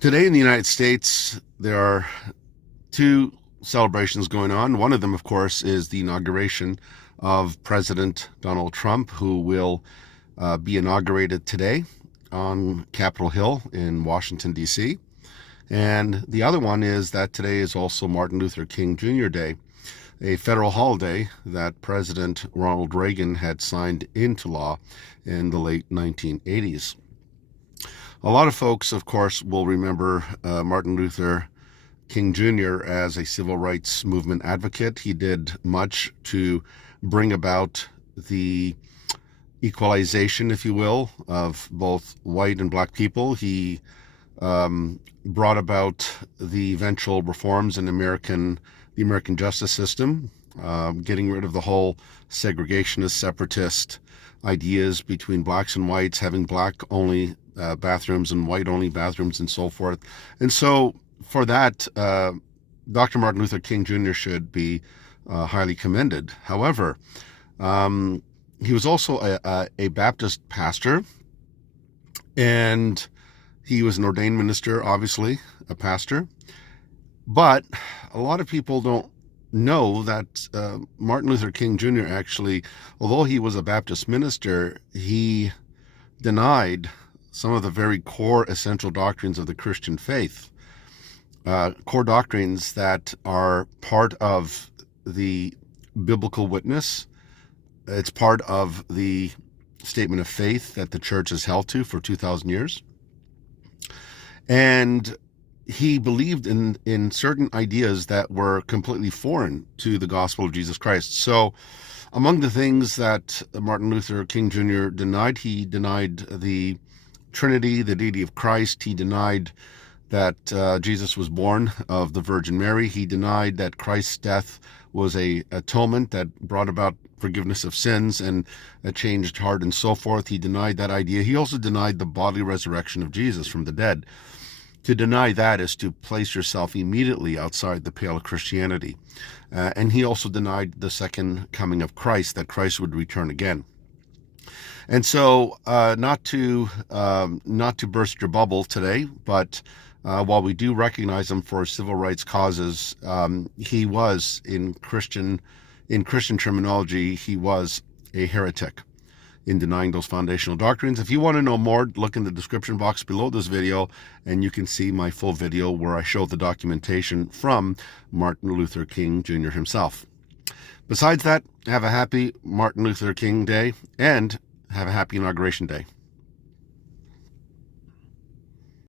Today in the United States, there are two celebrations going on. One of them, of course, is the inauguration of President Donald Trump, who will be inaugurated today on Capitol Hill in Washington, D.C. And the other one is that today is also Martin Luther King Jr. Day, a federal holiday that President Ronald Reagan had signed into law in the late 1980s. A lot of folks, of course, will remember Martin Luther King Jr. as a civil rights movement advocate. He did much to bring about the equalization, if you will, of both white and black people. He brought about the eventual reforms in the American justice system, getting rid of the whole segregationist, separatist ideas between blacks and whites, having black-only bathrooms and white-only bathrooms and so forth. And so for that, Dr. Martin Luther King Jr. should be highly commended. However, he was also a Baptist pastor, and he was an ordained minister, obviously, a pastor. But a lot of people don't know that Martin Luther King Jr. actually, although he was a Baptist minister, he denied some of the very core essential doctrines of the Christian faith, core doctrines that are part of the biblical witness. It's part of the statement of faith that the church has held to for 2,000 years. And he believed in certain ideas that were completely foreign to the gospel of Jesus Christ. So among the things that Martin Luther King Jr. denied, he denied the Trinity, the deity of Christ. He denied that Jesus was born of the Virgin Mary. He denied that Christ's death was a atonement that brought about forgiveness of sins and a changed heart and so forth. He denied that idea. He also denied the bodily resurrection of Jesus from the dead. To deny that is to place yourself immediately outside the pale of Christianity. And he also denied the second coming of Christ, that Christ would return again. And so, not to burst your bubble today, but while we do recognize him for civil rights causes, he was in Christian terminology, he was a heretic in denying those foundational doctrines. If you want to know more, look in the description box below this video, and you can see my full video where I show the documentation from Martin Luther King Jr. himself. Besides that, have a happy Martin Luther King Day, and have a happy Inauguration Day.